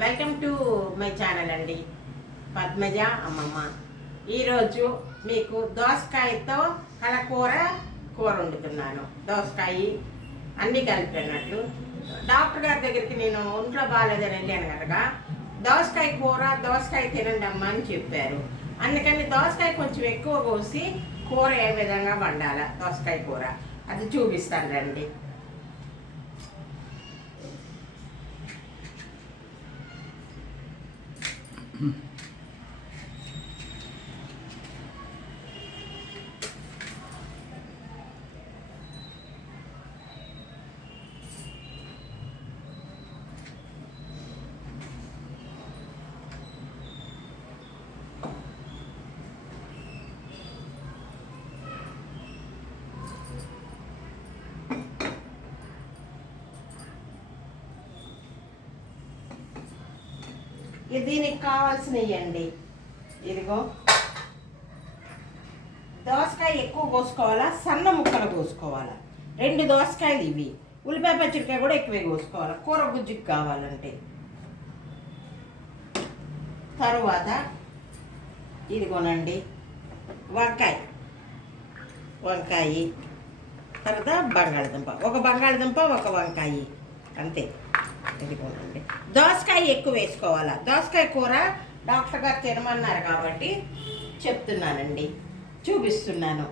Welcome to my channel అండి, పద్మజ అమ్మమ్మ. ఈరోజు మీకు దోసకాయతో కలకూర వండుతున్నాను. దోసకాయ అన్నీ కలిపినట్లు. డాక్టర్ గారి దగ్గరికి నేను ఒంట్లో బాగాలేదని వెళ్ళాను కనుక దోసకాయ తినండి అమ్మ అని చెప్పారు. అందుకని దోసకాయ కొంచెం ఎక్కువ కోసి కూర ఏ విధంగా వండాలా దోసకాయ కూర అది చూపిస్తాను రండి. దీనికి కావాల్సినవి అండి, ఇదిగో దోసకాయ ఎక్కువ కోసుకోవాలా, సన్న ముక్కలు కోసుకోవాలా. 2 దోసకాయలు ఇవి. ఉల్లిపాయ పచ్చిమిరకాయ కూడా ఎక్కువే కోసుకోవాలి కూర గుజ్జుకి కావాలంటే. తరువాత ఇదిగోనండి వంకాయ, తర్వాత బంగాళదుంప, ఒక బంగాళదుంప ఒక వంకాయ అంతే. ఇదిగోనండి దోసకాయ ఎక్కువ వేసుకోవాలా. దోసకాయ కూర డాక్టర్ గారు తినమన్నారు కాబట్టి చెప్తున్నానండి, చూపిస్తున్నాను.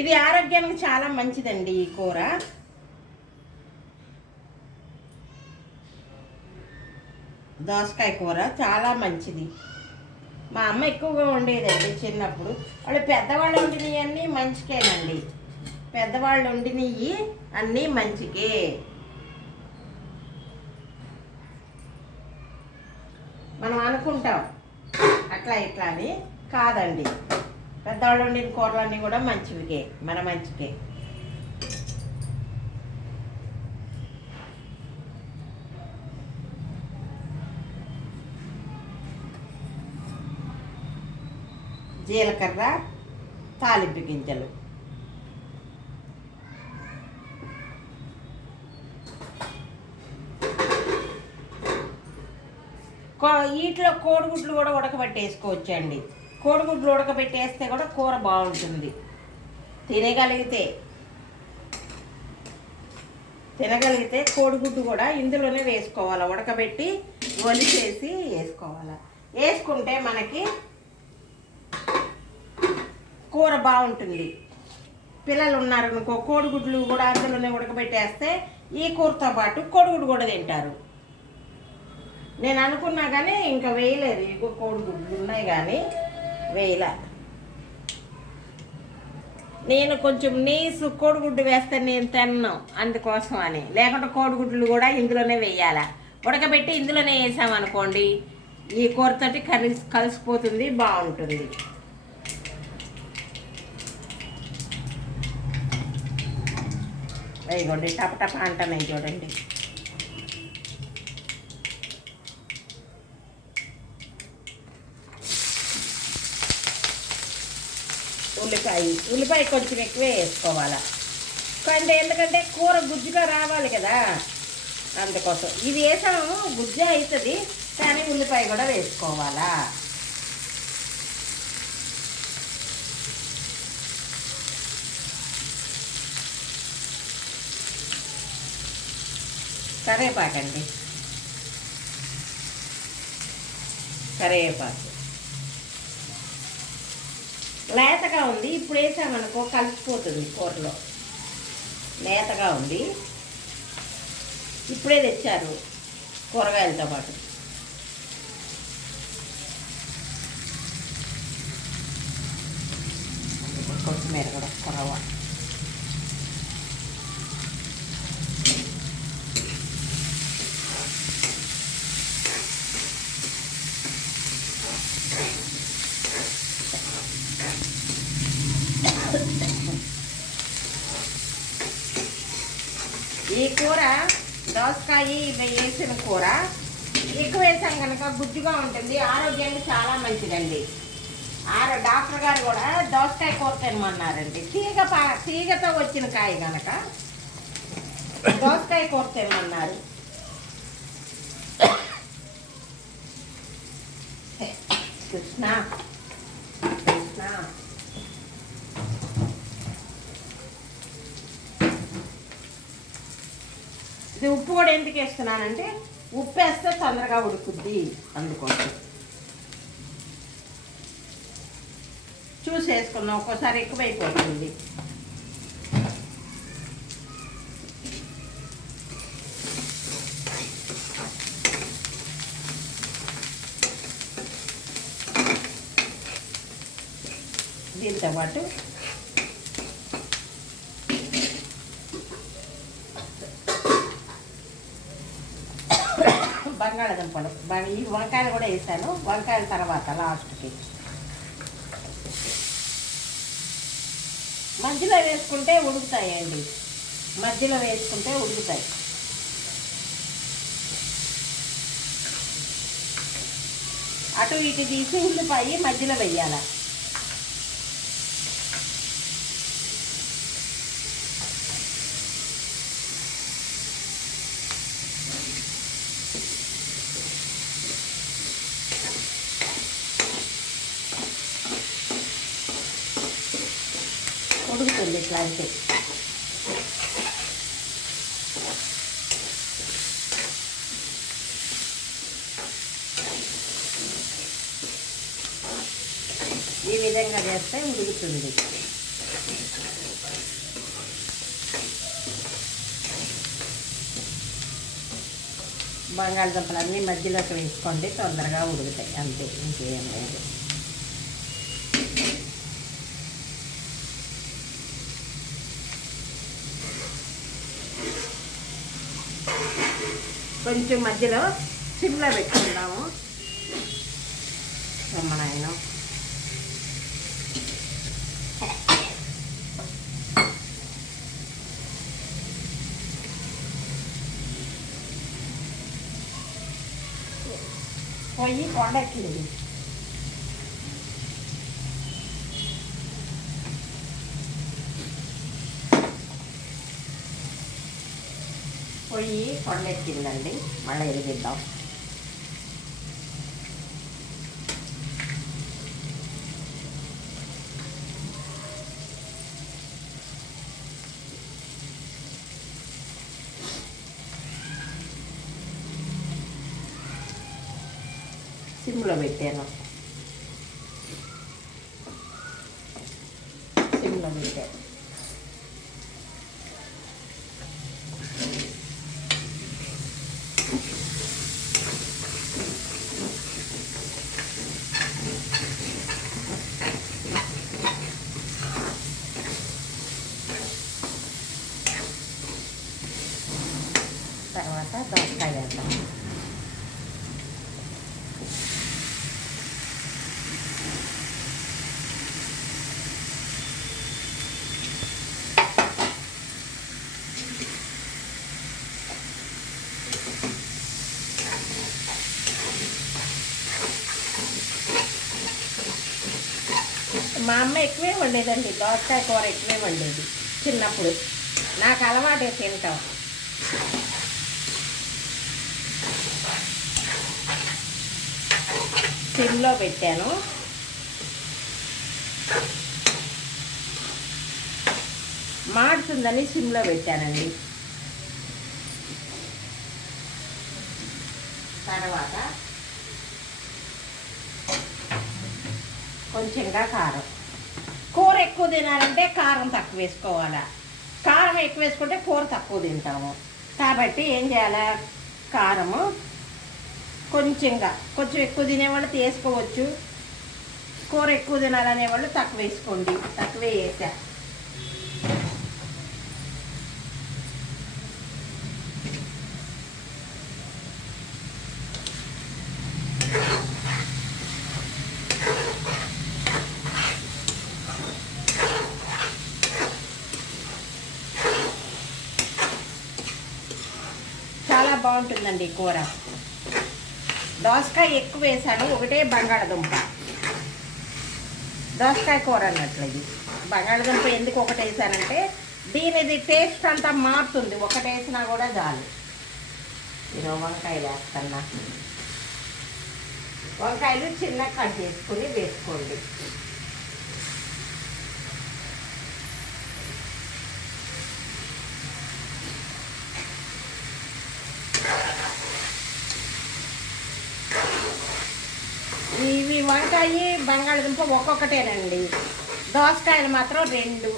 ఇది ఆరోగ్యానికి చాలా మంచిదండి. ఈ కూర దోసకాయ కూర చాలా మంచిది. మా అమ్మ ఎక్కువగా వండేదండి చిన్నప్పుడు. వాళ్ళు పెద్దవాళ్ళు వండినవి అన్నీ మంచికేనండి, పెద్దవాళ్ళు వండినవి అన్నీ మంచికే. మనం అనుకుంటాం అట్లా ఇట్లా అని, కాదండి. పెద్దవాళ్ళు వండిన కూరలన్నీ కూడా మంచివికే, మన మంచికే. జీలకర్ర, తాలింపు గింజలు, వీటిలో కోడిగుడ్లు కూడా ఉడకబెట్టేసుకోవచ్చు అండి. కోడిగుడ్లు ఉడకబెట్టేస్తే కూడా కూర బాగుంటుంది. తినగలిగితే కోడిగుడ్డు కూడా ఇందులోనే వేసుకోవాలి. ఉడకబెట్టి ఒలిచేసి వేసుకోవాలి. వేసుకుంటే మనకి కూర బాగుంటుంది. పిల్లలు ఉన్నారనుకో, కోడిగుడ్లు కూడా అందులోనే ఉడకబెట్టేస్తే ఈ కూరతో పాటు కోడిగుడ్డు కూడా తింటారు. నేను అనుకున్నా కానీ ఇంకా వేయలేదు. ఇగో కోడిగుడ్లు ఉన్నాయి కానీ వేయలే. నేను కొంచెం నీసు కోడిగుడ్డు వేస్తే నేను తిన్నాను, అందుకోసం అని. లేకుంటే కోడిగుడ్లు కూడా ఇందులోనే వేయాలి. ఉడకబెట్టి ఇందులోనే వేసామనుకోండి ఈ కూరతోటి కలిసిపోతుంది, బాగుంటుంది. ఇదిగోండి టపటప అంటున్నాయి చూడండి. ఉల్లిపాయ కొంచెం ఎక్కువే వేసుకోవాలా. కానీ ఎందుకంటే కూర గుజ్జుగా రావాలి కదా, అందుకోసం ఇది వేసాము. గుజ్జు అవుతుంది కానీ ఉల్లిపాయ కూడా వేసుకోవాలా. కరివేపాకండి, కరివేపాకు లేతగా ఉంది. ఇప్పుడు వేసామనుకో కలిసిపోతుంది కూరలో. లేతగా ఉంది, ఇప్పుడే తెచ్చారు కూరగాయలతో పాటు. కొత్తిమీర కూడా కొరవ. ఈ కూర దోసకాయ వేసిన కూర ఎక్కువ వేసాం కనుక గుజ్జుగా ఉంటుంది, ఆరోగ్యానికి చాలా మంచిదండి. డాక్టర్ గారు కూడా దోసకాయ కూర తినమన్నారండి. తీగతో వచ్చిన కాయ కనుక దోసకాయ కూర తినమన్నారు. కృష్ణ కృష్ణ ఇది ఉప్పు కూడా ఎందుకు వేస్తున్నానంటే ఉప్పు వేస్తే తొందరగా ఉడుకుద్ది, అందుకోసం చూసి వేసుకుందాం. ఒక్కోసారి ఎక్కువైపోతుంది. దీంతో పాటు బంగాళదుంపలు, ఈ వంకాయలు కూడా వేసాను. వంకాయల తర్వాత లాస్ట్కి మధ్యలో వేసుకుంటే ఉడుకుతాయండి. మధ్యలో వేసుకుంటే ఉడుకుతాయి. అటు ఇటు తీసి ఉల్లిపాయ మధ్యలో వెయ్యాలి. ఉడుకుతుంది ఇట్లా అంటే. ఈ విధంగా చేస్తే ఉడుకుతుంది. బంగాళదుంపలన్నీ మధ్యలోకి వేసుకోండి, తొందరగా ఉడుకుతాయి. అంతే, ఇంకేం లేదు. కొంచెం మధ్యలో సిమ్లో పెట్టుకుందాము. రమ్మనాయన పొయ్యి కొండెక్కింది. పొయ్యి కొండెక్కిందండి. మళ్ళీ ఎదిగిద్దాం. సిమ్లో పెట్టాను. సిమ్లో పెట్టాను. తర్వాత దోసకాయ వేద్దాం. మా అమ్మ ఎక్కువే వండేదండి. దోసకాయ కూర ఎక్కువే వండేది చిన్నప్పుడు. నాకు అలవాటే తింటాం. సిమ్లో పెట్టాను. మాడుతుందని సిమ్లో పెట్టానండి. తర్వాత కొంచెంగా కారం. కూర ఎక్కువ తినాలంటే కారం తక్కువ వేసుకోవాలా. కారం ఎక్కువ వేసుకుంటే కూర తక్కువ తింటాము. కాబట్టి ఏం చేయాలా, కారము కొంచెం ఎక్కువ తినేవాళ్ళు వేసుకోవచ్చు. కూర ఎక్కువ తినాలనేవాళ్ళు తక్కువ వేసుకోండి. తక్కువే వేసా. చాలా బాగుంటుందండి కూర. దోసకాయ ఎక్కువ వేసాను, ఒకటే బంగాళదుంప. దోసకాయ కూర అన్నట్లు ఇది. బంగాళదుంప ఎందుకు ఒకటి వేసానంటే దీనిది టేస్ట్ అంతా మారుతుంది, ఒకటి వేసినా కూడా చాలు. నేను వంకాయలు వేస్తున్నా. వంకాయలు చిన్న కట్ చేసుకుని వేసుకోండి. ఇవి వంకాయ బంగాళదుంప ఒక్కొక్కటేనండి, దోసకాయలు మాత్రం 2.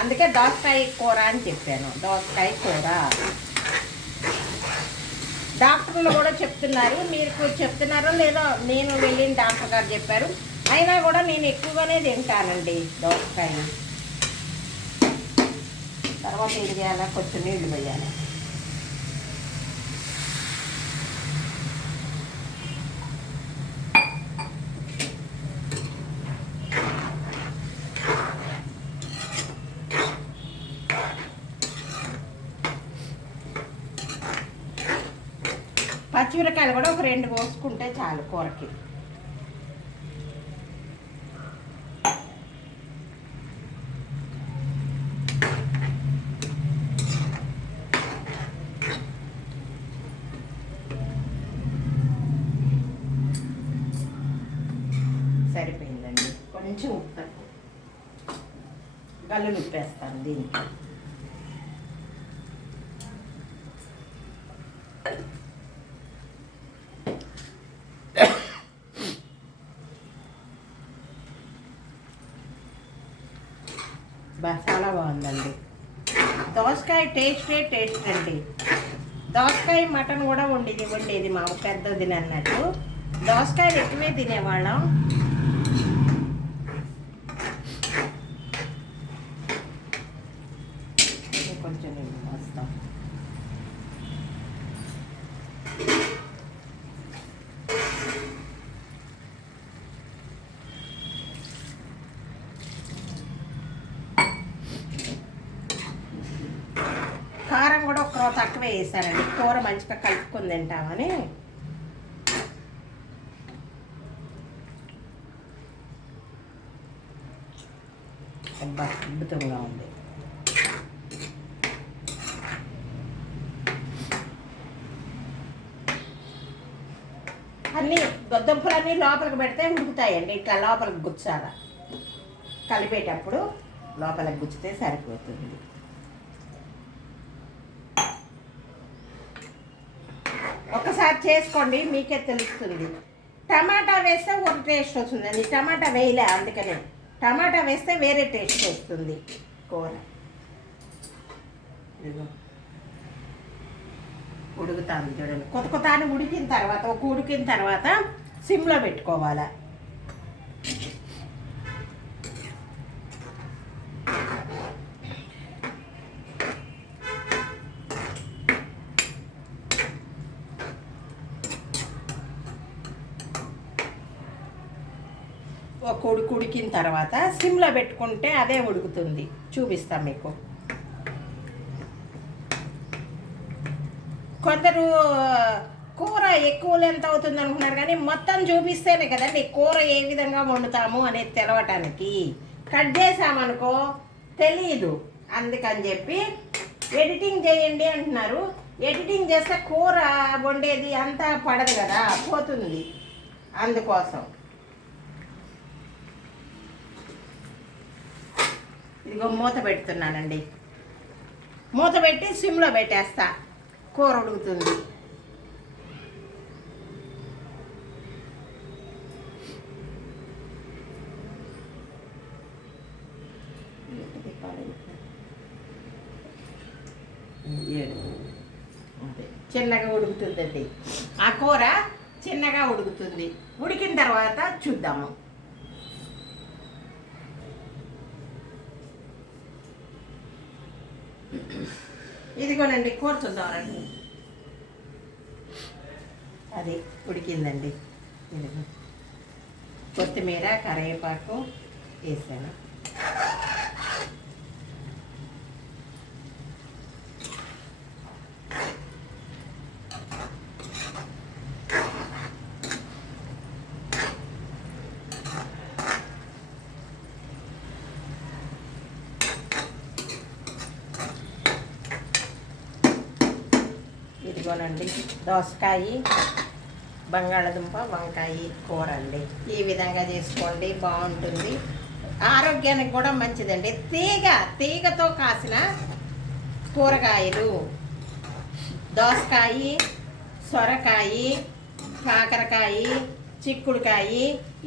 అందుకే దోసకాయ కూర అని చెప్పాను. దోసకాయ కూర డాక్టర్లు కూడా చెప్తున్నారు, మీరు చెప్తున్నారో లేదో, నేను వెళ్ళిన డాక్టర్ గారు చెప్పారు. అయినా కూడా నేను ఎక్కువగానే తింటానండి దోసకాయ. తర్వాత ఏం చేయాలా, కొంచెం నీళ్లు వేయాలి. పచ్చిమిరకాయలు కూడా ఒక 2 కోసుకుంటే చాలు కూరకి. సరిపోయిందండి. కొంచెం ఉప్పు, గల్లులు ఉప్పేస్తాను దీనికి. చాలా బాగుందండి. దోసకాయ టేస్ట్ అండి. దోసకాయ మటన్ కూడా వండేది మా పెద్దది అన్నట్టు. దోసకాయలు ఎక్కువే తినేవాళ్ళం. కొంచెం వస్తాం. కారం కూడా ఒక తక్కువే వేసానండి, కూర మంచిగా కలుపుకొని తింటామని. అద్భుతంగా ఉంది. అన్నీ దుంపలన్నీ లోపలికి పెడితే ఉడుకుతాయండి. ఇట్లా లోపలికి గుచ్చాల, కలిపేటప్పుడు లోపలికి గుచ్చితే సరిపోతుంది. ఒకసారి చేసుకోండి, మీకే తెలుస్తుంది. టమాటా వేస్తే ఒక టేస్ట్ వస్తుందండి, టమాటా వేయలే, అందుకనే. టమాటా వేస్తే వేరే టేస్ట్ వస్తుంది కూర. ఉడుకుతాను చూడండి. కొత్త ఉడికిన తర్వాత సిమ్లో పెట్టుకోవాలి. ఒక ఉడికిన తర్వాత సిమ్లో పెట్టుకుంటే అదే ఉడుకుతుంది. చూపిస్తాం మీకు. కొందరు కూర ఎక్కువ ఎంత అవుతుంది అనుకున్నారు, కానీ మొత్తం చూపిస్తేనే కదండి కూర ఏ విధంగా వండుతాము అనేది తెలవటానికి. కట్ చేసామనుకో తెలియదు. అందుకని చెప్పి ఎడిటింగ్ చేయండి అంటున్నారు. ఎడిటింగ్ చేస్తే కూర వండేది అంతా పడదు కదా, పోతుంది. అందుకోసం ఇదిగో మూత పెడుతున్నానండి. మూత పెట్టి సిమ్లో పెట్టేస్తా, కూర ఉడుకుతుంది. చిన్నగా ఉడుకుతుందండి ఆ కూర, చిన్నగా ఉడుకుతుంది. ఉడికిన తర్వాత చూద్దాము. ఇదిగోనండి కూర చూద్దామండి. అది ఉడికిందండి. ఇదిగో కొత్తిమీర, కరివేపాకు వేసాను. ఇదిగోనండి దోసకాయ బంగాళదుంప వంకాయ కూర అండి. ఈ విధంగా చేసుకోండి, బాగుంటుంది, ఆరోగ్యానికి కూడా మంచిదండి. తీగతో కాసిన కూరగాయలు దోసకాయ, సొరకాయ, కాకరకాయ, చిక్కుడుకాయ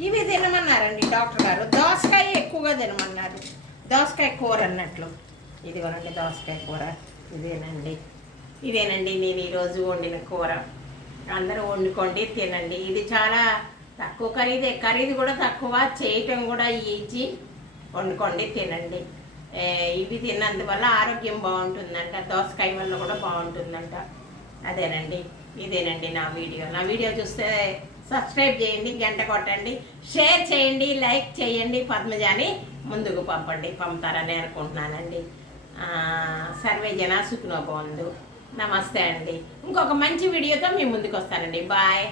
ఇవి తినమన్నారండి డాక్టర్ గారు. దోసకాయ ఎక్కువగా తినమన్నారు, దోసకాయ కూర అన్నట్లు. ఇదిగోనండి దోసకాయ కూర, ఇదేనండి నేను ఈరోజు వండిన కూర. అందరూ వండుకోండి, తినండి. ఇది చాలా తక్కువ ఖరీదు కూడా తక్కువ, చేయటం కూడా ఈజీ. వండుకోండి, తినండి. ఇవి తిన్నందువల్ల ఆరోగ్యం బాగుంటుందంట, దోసకాయ వల్ల కూడా బాగుంటుందంట. ఇదేనండి నా వీడియో చూస్తే సబ్స్క్రైబ్ చేయండి, గంట కొట్టండి, షేర్ చేయండి, లైక్ చేయండి, పద్మజాని ముందుకు పంపుతారని అనుకుంటున్నానండి. సర్వే జన సుఖినో భవంతు. నమస్తే అండి. ఇంకొక మంచి వీడియోతో మీ ముందుకు వస్తానండి. బాయ్.